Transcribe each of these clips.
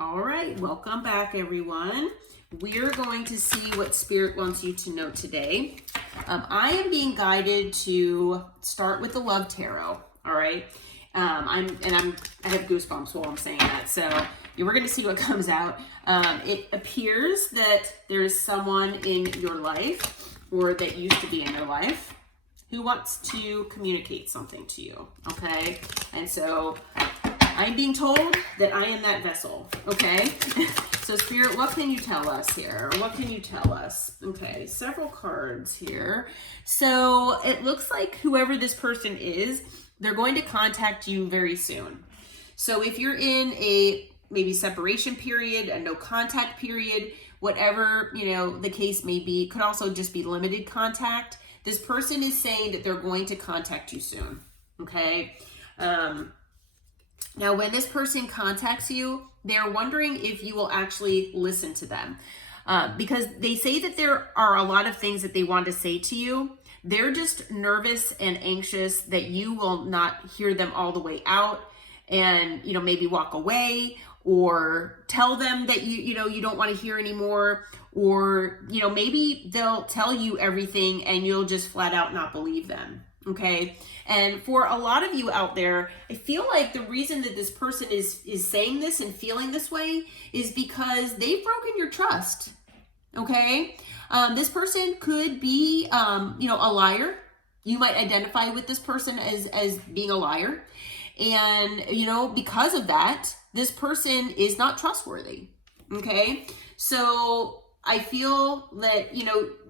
All right, welcome back, everyone. We're going to see what Spirit wants you to know today. I am being guided to start with the Love Tarot. All right, I have goosebumps while I'm saying that. So we're going to see what comes out. It appears that there is someone in your life, or that used to be in your life, who wants to communicate something to you. Okay, and so I'm being told that I am that vessel, okay? So Spirit, what can you tell us here? What can you tell us? Okay, several cards here. So it looks like whoever this person is, they're going to contact you very soon. So if you're in a maybe separation period, a no contact period, whatever, the case may be, could also just be limited contact. This person is saying that they're going to contact you soon, okay? Now, when this person contacts you, they're wondering if you will actually listen to them. Because they say that there are a lot of things that they want to say to you. They're just nervous and anxious that you will not hear them all the way out and, maybe walk away, or tell them that you don't want to hear anymore, or, maybe they'll tell you everything and you'll just flat out not believe them. Okay. And for a lot of you out there, I feel like the reason that this person is saying this and feeling this way is because they've broken your trust. Okay. This person could be, a liar. You might identify with this person as being a liar. And, because of that, this person is not trustworthy. Okay. So I feel that,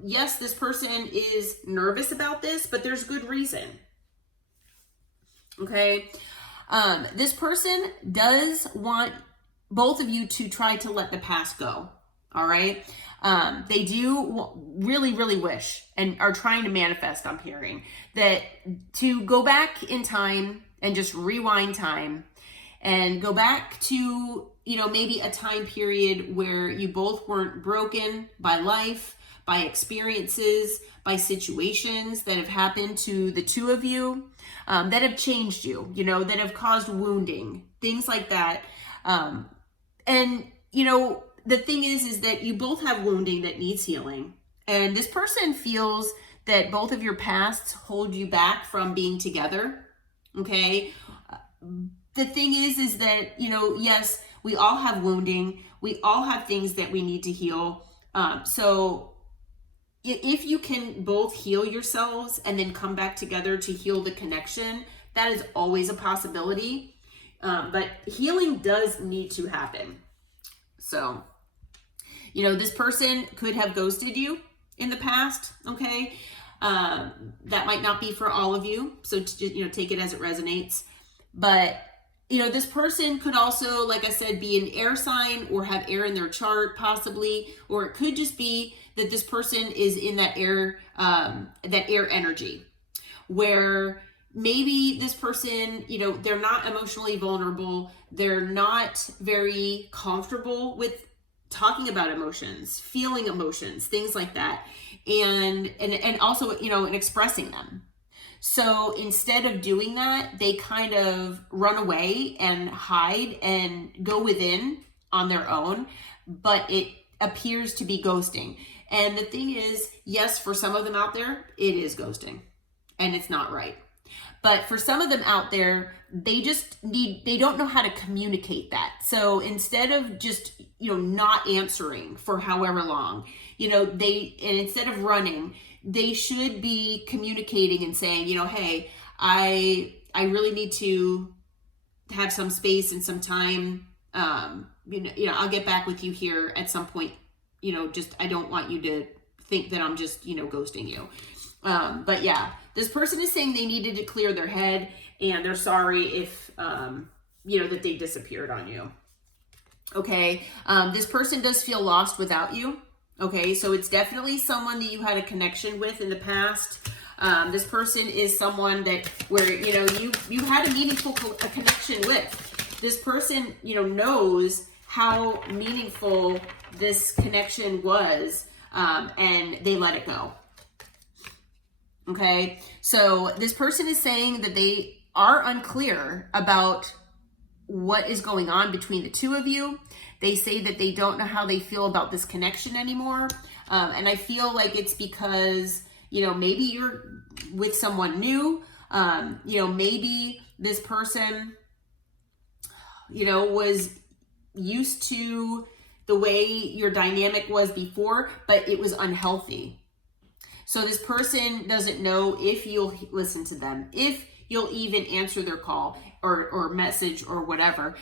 yes, this person is nervous about this, but there's good reason. Okay. This person does want both of you to try to let the past go. All right. They do really, really wish and are trying to manifest, I'm hearing, that to go back in time and just rewind time and go back to, maybe a time period where you both weren't broken by life, by experiences, by situations that have happened to the two of you, that have changed you, that have caused wounding, things like that. And, the thing is that you both have wounding that needs healing. And this person feels that both of your pasts hold you back from being together. Okay. The thing is that, yes, we all have wounding. We all have things that we need to heal. So if you can both heal yourselves and then come back together to heal the connection, that is always a possibility. But healing does need to happen. So, this person could have ghosted you in the past. Okay. That might not be for all of you. So, take it as it resonates. But this person could also, like I said, be an air sign or have air in their chart possibly, or it could just be that this person is in that air energy where maybe this person, they're not emotionally vulnerable. They're not very comfortable with talking about emotions, feeling emotions, things like that. And also, and expressing them. So instead of doing that, they kind of run away and hide and go within on their own, but it appears to be ghosting. And the thing is, yes, for some of them out there, it is ghosting and it's not right. But for some of them out there, they don't know how to communicate that. So instead of just, not answering for however long, and instead of running, they should be communicating and saying, hey, I really need to have some space and some time. I'll get back with you here at some point. I don't want you to think that I'm just, ghosting you. But yeah, this person is saying they needed to clear their head and they're sorry if, that they disappeared on you. Okay. This person does feel lost without you. Okay. So it's definitely someone that you had a connection with in the past. This person is someone that where, you had a meaningful connection with. This person, knows how meaningful this connection was, and they let it go. Okay. So this person is saying that they are unclear about what is going on between the two of you. They say that they don't know how they feel about this connection anymore. And I feel like it's because, you know, maybe you're with someone new. You know, maybe this person, you know, was used to the way your dynamic was before, but it was unhealthy. So this person doesn't know if you'll listen to them, if you'll even answer their call or message or whatever.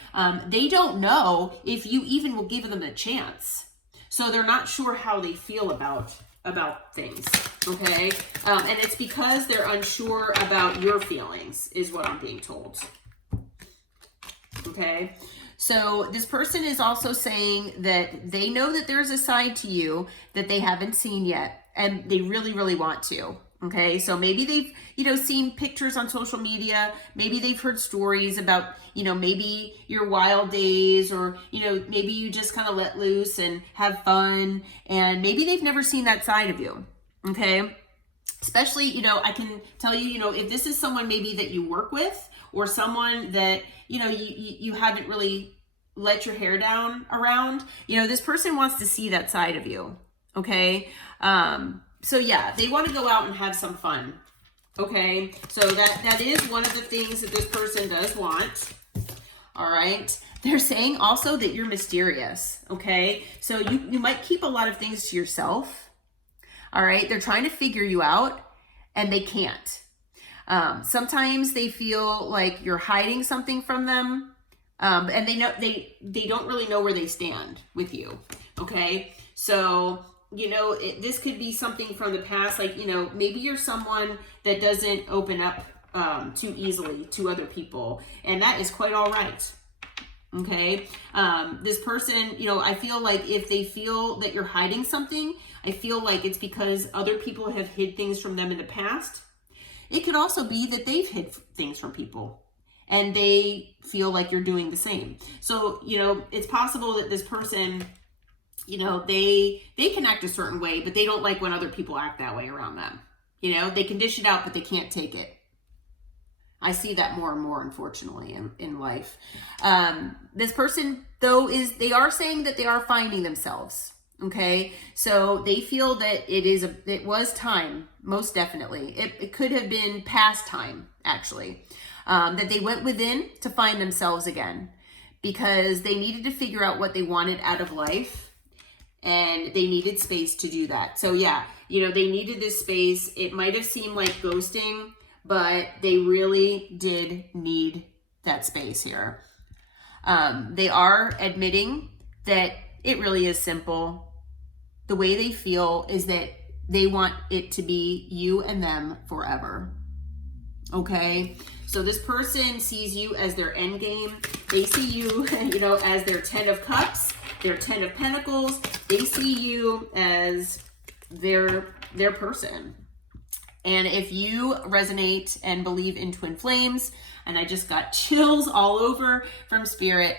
They don't know if you even will give them a chance. So they're not sure how they feel about things, okay? And it's because they're unsure about your feelings, is what I'm being told. Okay? So this person is also saying that they know that there's a side to you that they haven't seen yet, and they really, really want to. Okay, so maybe they've, you know, seen pictures on social media. Maybe they've heard stories about, you know, maybe your wild days, or, you know, maybe you just kind of let loose and have fun. And maybe they've never seen that side of you. Okay, especially, you know, I can tell you, you know, if this is someone maybe that you work with, or someone that, you know, you haven't really let your hair down around, you know, this person wants to see that side of you. Okay. So yeah, they want to go out and have some fun. Okay. So that is one of the things that this person does want. All right. They're saying also that you're mysterious. Okay. So you might keep a lot of things to yourself. All right. They're trying to figure you out and they can't. Sometimes they feel like you're hiding something from them. And they know they don't really know where they stand with you. Okay. So, you know, this could be something from the past, like, you know, maybe you're someone that doesn't open up too easily to other people, and that is quite all right. Okay. This person, you know, I feel like if they feel that you're hiding something, I feel like it's because other people have hid things from them in the past. It could also be that they've hid things from people and they feel like you're doing the same. So, you know, it's possible that this person, you know, they can act a certain way, but they don't like when other people act that way around them. You know, they can dish it out, but they can't take it. I see that more and more, unfortunately, in life. This person, though, they are saying that they are finding themselves. Okay, so they feel that it was time, most definitely. It could have been past time, actually, that they went within to find themselves again, because they needed to figure out what they wanted out of life. And they needed space to do that. So yeah, you know, they needed this space. It might have seemed like ghosting, but they really did need that space here. They are admitting that it really is simple. The way they feel is that they want it to be you and them forever. Okay, so this person sees you as their end game. They see you, you know, as their 10 of Cups, their 10 of Pentacles. They see you as their person. And if you resonate and believe in twin flames, and I just got chills all over from Spirit,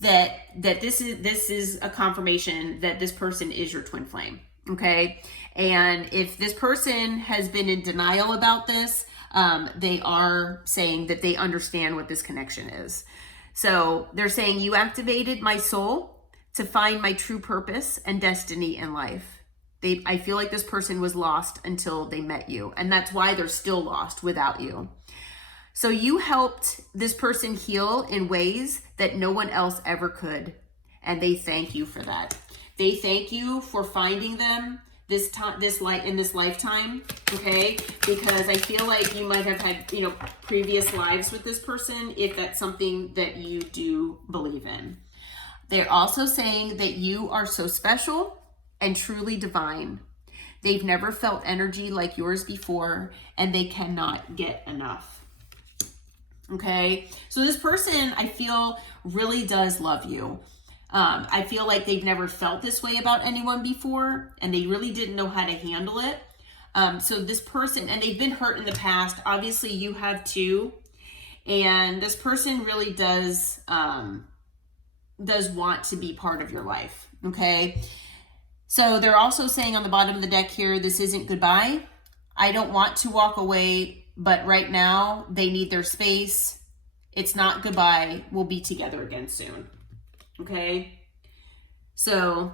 that this is a confirmation that this person is your twin flame. Okay, and if this person has been in denial about this, they are saying that they understand what this connection is. So they're saying you activated my soul to find my true purpose and destiny in life. I feel like this person was lost until they met you, and that's why they're still lost without you. So you helped this person heal in ways that no one else ever could, and they thank you for that. They thank you for finding them in this lifetime, okay? Because I feel like you might have had, you know, previous lives with this person, if that's something that you do believe in. They're also saying that you are so special and truly divine. They've never felt energy like yours before, and they cannot get enough. Okay, so this person, I feel, really does love you. I feel like they've never felt this way about anyone before, and they really didn't know how to handle it. So this person, and they've been hurt in the past. Obviously, you have too. And this person really does want to be part of your life. Okay. So they're also saying on the bottom of the deck here, this isn't goodbye. I don't want to walk away, but right now they need their space. It's not goodbye. We'll be together again soon. Okay? So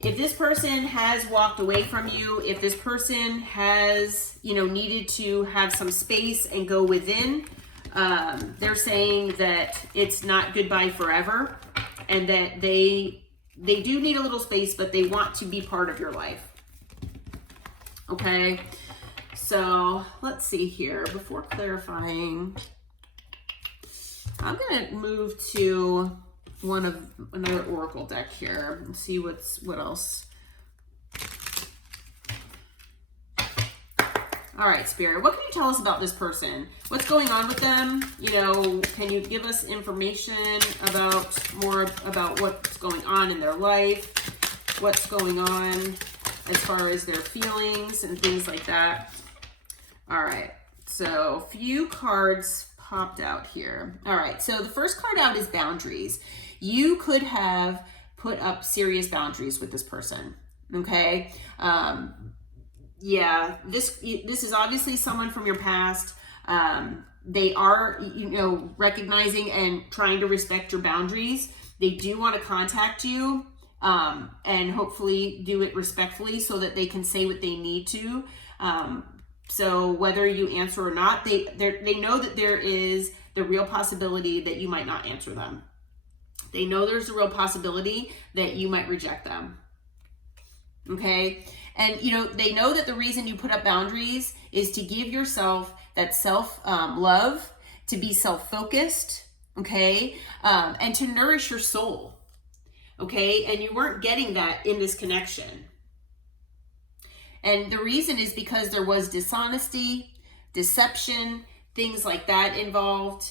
if this person has walked away from you, if this person has, you know, needed to have some space and go within, they're saying that it's not goodbye forever, and that they do need a little space, but they want to be part of your life. Okay? So let's see here. Before clarifying, I'm going to move to another oracle deck here and see what else. All right, Spirit, what can you tell us about this person? What's going on with them? You know, can you give us information more about what's going on in their life? What's going on as far as their feelings and things like that? All right, so a few cards popped out here. All right, so the first card out is boundaries. You could have put up serious boundaries with this person, okay? Yeah, this is obviously someone from your past. They are, you know, recognizing and trying to respect your boundaries. They do want to contact you, and hopefully do it respectfully so that they can say what they need to. So whether you answer or not, they know that there is the real possibility that you might not answer them. They know there's a real possibility that you might reject them. Okay? And, you know, they know that the reason you put up boundaries is to give yourself that self-love, to be self-focused, okay? And to nourish your soul, okay? And you weren't getting that in this connection. And the reason is because there was dishonesty, deception, things like that involved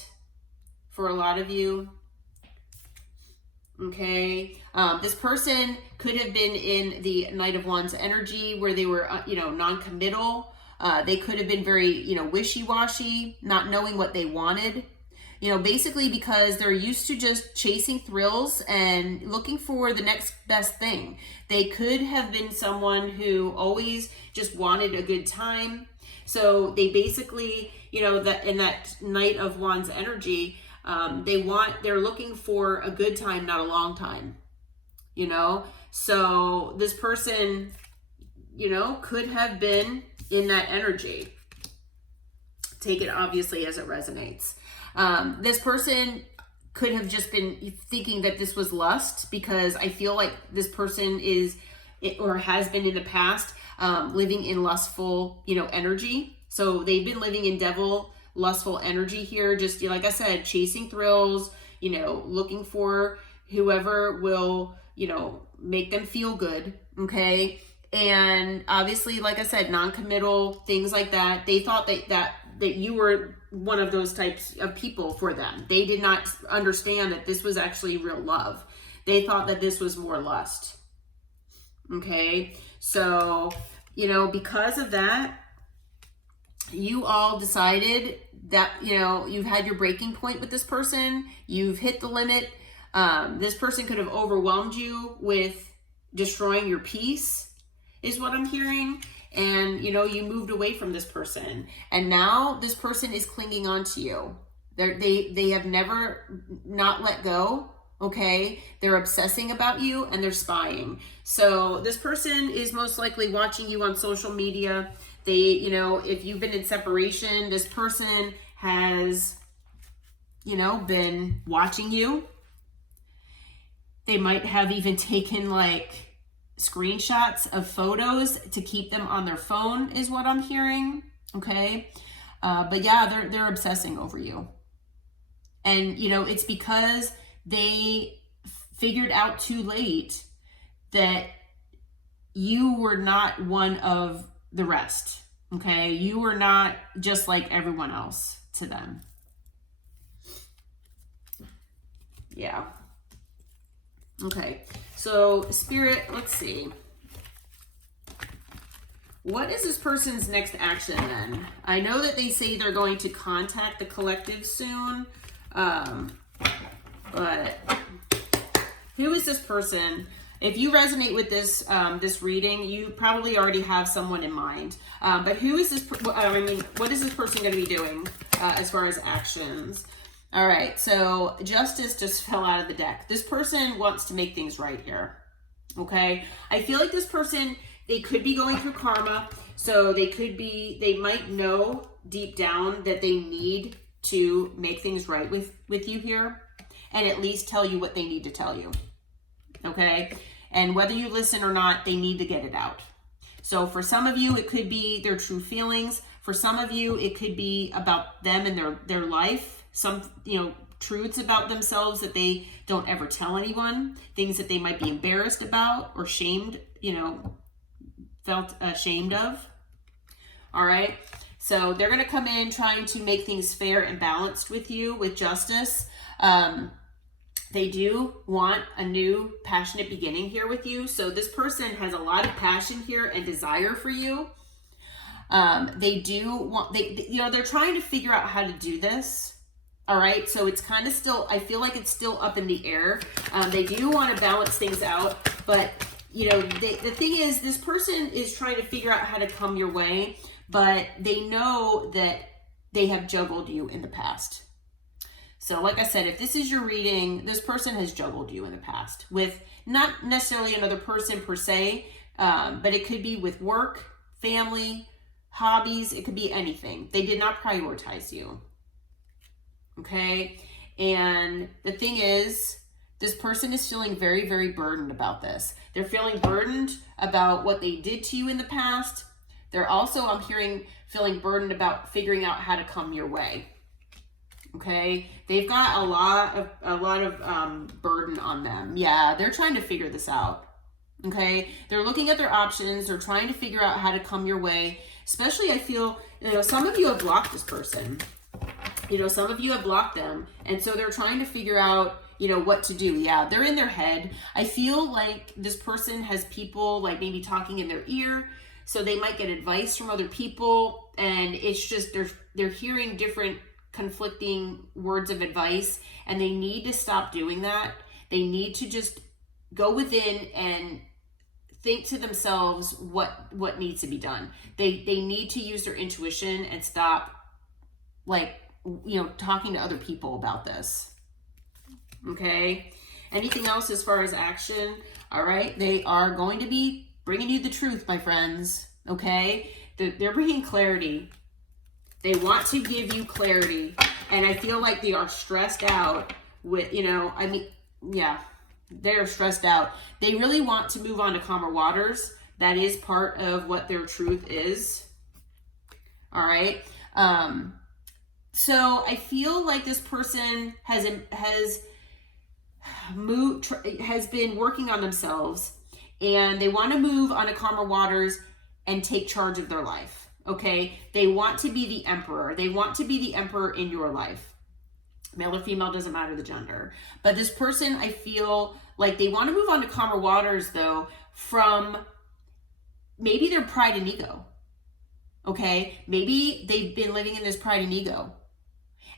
for a lot of you. Okay, this person could have been in the Knight of Wands energy where they were, you know, non-committal. They could have been very, you know, wishy-washy, not knowing what they wanted. You know, basically because they're used to just chasing thrills and looking for the next best thing. They could have been someone who always just wanted a good time. So they basically, you know, in that Knight of Wands energy, they're looking for a good time, not a long time, you know? So this person, you know, could have been in that energy. Take it obviously as it resonates. This person could have just been thinking that this was lust, because I feel like this person is, or has been in the past, living in lustful, you know, energy. So they've been living in lustful energy here, just like I said, chasing thrills, you know, looking for whoever will, you know, make them feel good, okay? And obviously, like I said, non-committal, things like that. They thought that you were one of those types of people for them. They did not understand that this was actually real love. They thought that this was more lust, okay? So, you know, because of that, you all decided that, you know, you've had your breaking point with this person. You've hit the limit. This person could have overwhelmed you with destroying your peace, is what I'm hearing. And, you know, you moved away from this person. And now this person is clinging on to you. They have never not let go, okay? They're obsessing about you and they're spying. So this person is most likely watching you on social media. They, you know, if you've been in separation, this person has, you know, been watching you. They might have even taken like screenshots of photos to keep them on their phone, is what I'm hearing, okay? But yeah, they're obsessing over you. And, you know, it's because they figured out too late that you were not one of the rest, okay? You were not just like everyone else to them. Yeah. Okay, so Spirit, let's see. What is this person's next action then? I know that they say they're going to contact the collective soon, but who is this person? If you resonate with this this reading, you probably already have someone in mind. But who is this? I mean, what is this person going to be doing as far as actions? All right, so justice just fell out of the deck. This person wants to make things right here, okay? I feel like this person, they could be going through karma, so they might know deep down that they need to make things right with you here, and at least tell you what they need to tell you, okay? And whether you listen or not, they need to get it out. So for some of you, it could be their true feelings. For some of you, it could be about them and their life. Some, truths about themselves that they don't ever tell anyone. Things that they might be embarrassed about or shamed, felt ashamed of. All right. So they're going to come in trying to make things fair and balanced with you, with justice. They do want a new passionate beginning here with you. So this person has a lot of passion here and desire for you. They do want, they're trying to figure out how to do this. All right. So it's kind of still, I feel like it's still up in the air. They do want to balance things out, but the thing is, this person is trying to figure out how to come your way, but they know that they have juggled you in the past. So like I said, if this is your reading, this person has juggled you in the past with not necessarily another person per se, but it could be with work, family, hobbies. It could be anything. They did not prioritize you. Okay. And the thing is, this person is feeling very, very burdened about this. They're feeling burdened about what they did to you in the past. They're also, I'm hearing, feeling burdened about figuring out how to come your way. Okay. They've got a lot of burden on them. Yeah. They're trying to figure this out. Okay. They're looking at their options. They're trying to figure out how to come your way. Especially, I feel, some of you have blocked this person. Some of you have blocked them. And so they're trying to figure out, what to do. Yeah, they're in their head. I feel like this person has people like maybe talking in their ear. So they might get advice from other people. And it's just, they're hearing different conflicting words of advice. And they need to stop doing that. They need to just go within and think to themselves what needs to be done. They need to use their intuition and stop talking to other people about this. Okay. Anything else as far as action? All right. They are going to be bringing you the truth, my friends. Okay. They're bringing clarity. They want to give you clarity. And I feel like they are stressed out with, yeah, they are stressed out. They really want to move on to calmer waters. That is part of what their truth is. All right. So I feel like this person has been working on themselves, and they want to move on to calmer waters and take charge of their life. Okay. They want to be the emperor. They want to be the emperor in your life. Male or female, doesn't matter the gender. But this person, I feel like they want to move on to calmer waters, though, from maybe their pride and ego. Okay. Maybe they've been living in this pride and ego.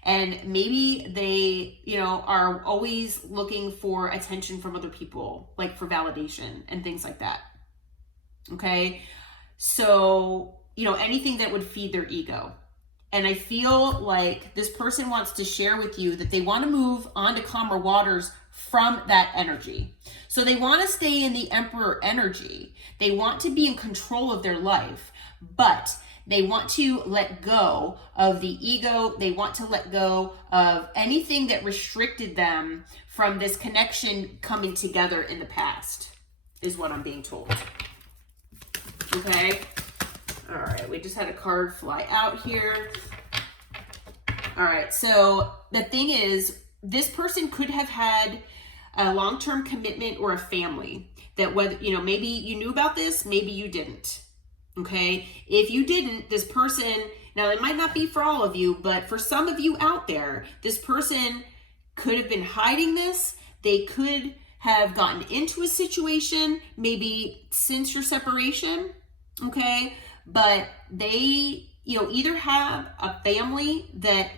And maybe they, are always looking for attention from other people, like for validation and things like that. Okay. So, anything that would feed their ego. And I feel like this person wants to share with you that they want to move on to calmer waters from that energy. So they want to stay in the emperor energy. They want to be in control of their life, but they want to let go of the ego. They want to let go of anything that restricted them from this connection coming together in the past, is what I'm being told. Okay. All right. We just had a card fly out here. All right. So the thing is, this person could have had a long-term commitment or a family that, whether, maybe you knew about this, maybe you didn't. Okay. If you didn't, this person, now it might not be for all of you, but for some of you out there, this person could have been hiding this. They could have gotten into a situation maybe since your separation. Okay. But they, either have a family that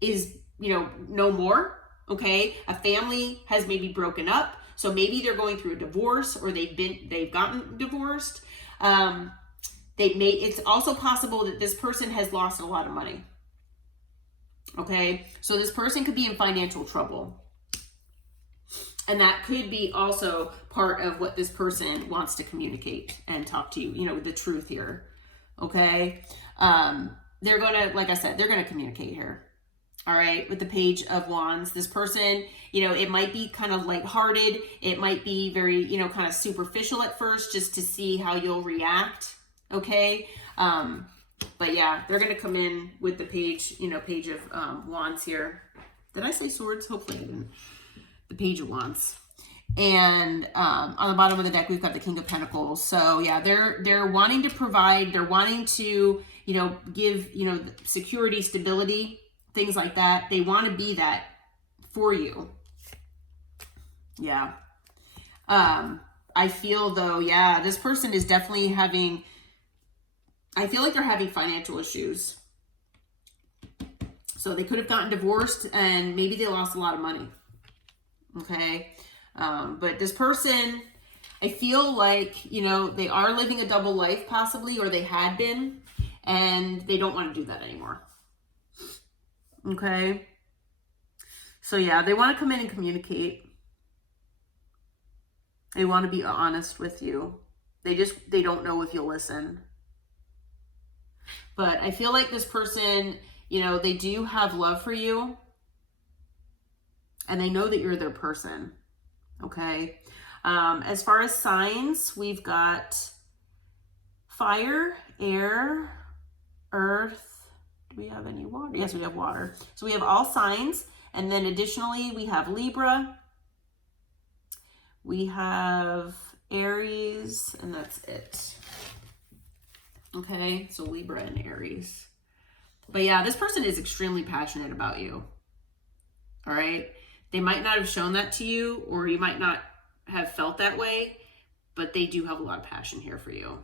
is, no more. Okay. A family has maybe broken up. So maybe they're going through a divorce, or they've gotten divorced. It's also possible that this person has lost a lot of money. Okay, so this person could be in financial trouble. And that could be also part of what this person wants to communicate and talk to you, you know, the truth here. Okay. They're going to, like I said, they're going to communicate here. All right. With the Page of Wands, this person, you know, it might be kind of lighthearted. It might be very, you know, kind of superficial at first just to see how you'll react. Okay. But yeah, they're going to come in with the Page, you know, Page of Wands here. Did I say swords? Hopefully I didn't. The Page of Wands. And on the bottom of the deck, we've got the King of Pentacles. So yeah, they're wanting to provide, they're wanting to, you know, give, you know, security, stability, things like that. They want to be that for you. Yeah. I feel though, yeah, this person is definitely having, I feel like they're having financial issues. So they could have gotten divorced and maybe they lost a lot of money. Okay. But this person, I feel like, you know, they are living a double life possibly, or they had been, and they don't want to do that anymore. Okay. So yeah, they want to come in and communicate. They want to be honest with you. They don't know if you'll listen. But I feel like this person, you know, they do have love for you. And they know that you're their person. Okay. As far as signs, we've got fire, air, earth. Do we have any water? Yes, we have water. So we have all signs. And then additionally, we have Libra. We have Aries, and that's it. Okay. So Libra and Aries. But yeah, this person is extremely passionate about you. All right. They might not have shown that to you, or you might not have felt that way, but they do have a lot of passion here for you.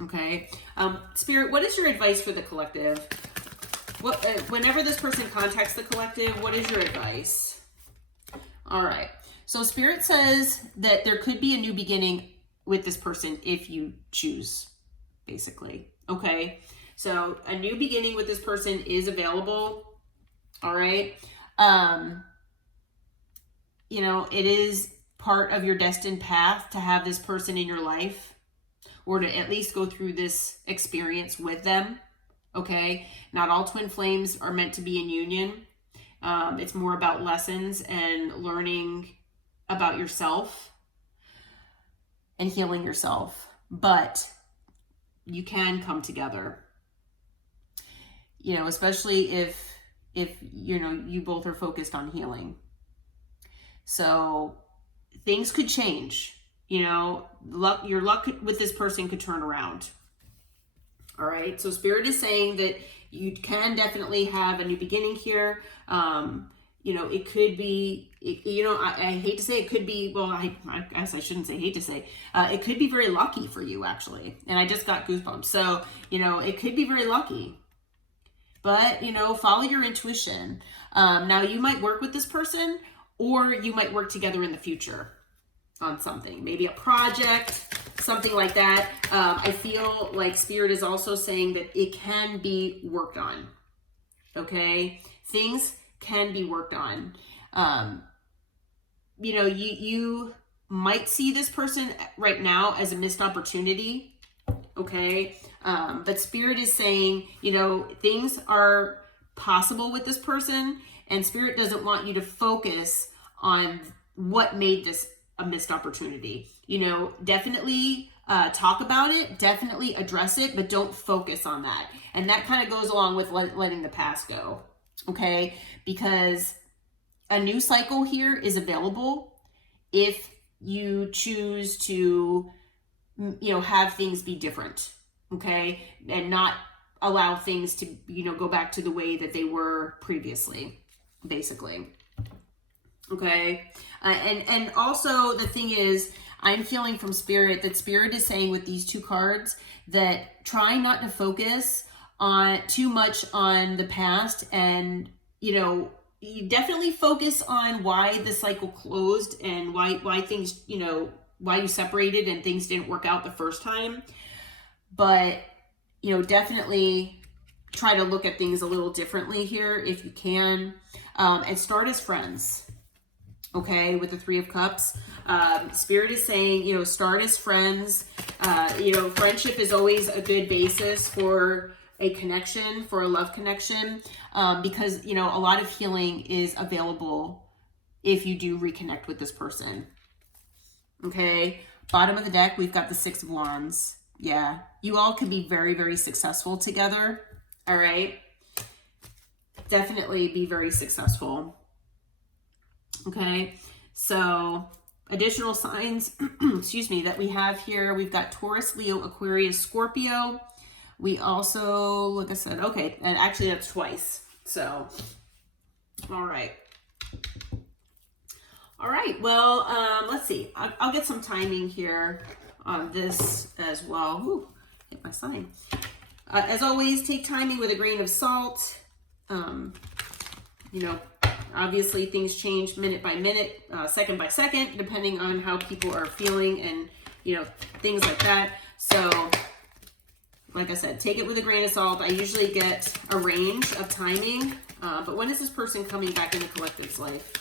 Okay. Spirit, what is your advice for the collective? Whenever this person contacts the collective, what is your advice? All right. So Spirit says that there could be a new beginning with this person if you choose, basically. Okay. So a new beginning with this person is available. All right. You know, it is part of your destined path to have this person in your life, or to at least go through this experience with them. Okay. Not all twin flames are meant to be in union. It's more about lessons and learning about yourself and healing yourself, but you can come together, you know, especially if you know, you both are focused on healing. So things could change, you know, your luck with this person could turn around. All right. So Spirit is saying that you can definitely have a new beginning here. You know, it could be, you know, I hate to say it could be, well, I guess I shouldn't say hate to say, it could be very lucky for you actually. And I just got goosebumps. So, you know, it could be very lucky. But, you know, follow your intuition. Now, you might work with this person, or you might work together in the future on something. Maybe a project, something like that. I feel like Spirit is also saying that it can be worked on. Okay? Things can be worked on. You know, you might see this person right now as a missed opportunity. Okay. But Spirit is saying, you know, things are possible with this person, and Spirit doesn't want you to focus on what made this a missed opportunity. You know, definitely talk about it, definitely address it, but don't focus on that. And that kind of goes along with letting the past go. Okay. Because a new cycle here is available if you choose to, you know, have things be different, okay, and not allow things to, you know, go back to the way that they were previously, basically. Okay. And also the thing is, I'm feeling from Spirit that Spirit is saying with these two cards that try not to focus on too much on the past, and, you know, you definitely focus on why the cycle closed and why things, you know, why you separated and things didn't work out the first time. But, you know, definitely try to look at things a little differently here if you can. And start as friends. Okay, with the Three of Cups. Spirit is saying, you know, start as friends. You know, friendship is always a good basis for a connection, for a love connection, because, you know, a lot of healing is available if you do reconnect with this person. Okay, bottom of the deck, we've got the Six of Wands. Yeah, you all can be very, very successful together. All right, definitely be very successful. Okay, so additional signs, excuse me, that we have here. We've got Taurus, Leo, Aquarius, Scorpio. We also, like I said, okay, and actually that's twice. So, all right. All right, well, let's see. I'll get some timing here on this as well. Ooh, hit my sign. As always, take timing with a grain of salt. You know, obviously things change minute by minute, second by second, depending on how people are feeling and, you know, things like that. So, like I said, take it with a grain of salt. I usually get a range of timing, but when is this person coming back in the collective's life?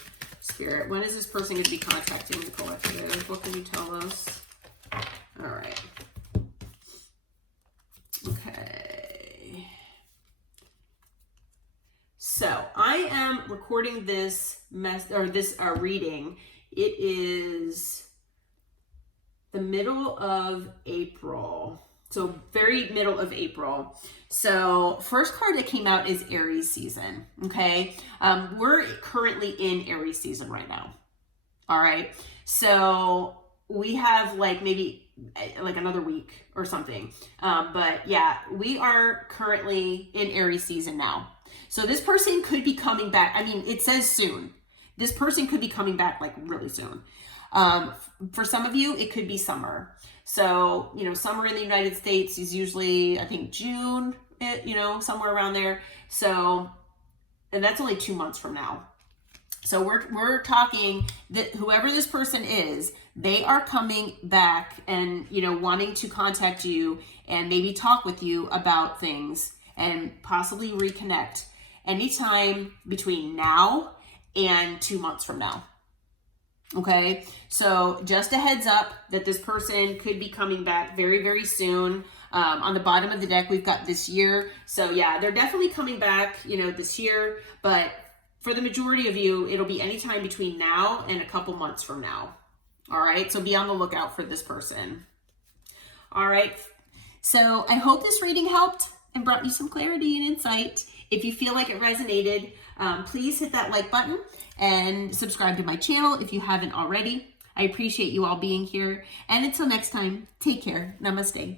Spirit, when is this person going to be contacting the collective? What can you tell us? All right. Okay. So I am recording this reading. It is the middle of April. So very middle of April. So first card that came out is Aries season. Okay. We're currently in Aries season right now. All right. So we have like maybe like another week or something. But yeah, we are currently in Aries season now. So this person could be coming back. I mean, it says soon. This person could be coming back like really soon. For some of you, it could be summer. So, you know, summer in the United States is usually, I think, June, you know, somewhere around there. So, and that's only 2 months from now. So we're talking that whoever this person is, they are coming back and, you know, wanting to contact you and maybe talk with you about things and possibly reconnect anytime between now and 2 months from now. Okay, so just a heads up that this person could be coming back very, very soon. On the bottom of the deck, we've got this year. So yeah, they're definitely coming back, you know, this year. But for the majority of you, it'll be anytime between now and a couple months from now. All right, so be on the lookout for this person. All right, so I hope this reading helped and brought you some clarity and insight. If you feel like it resonated, please hit that like button and subscribe to my channel if you haven't already. I appreciate you all being here. And until next time, take care. Namaste.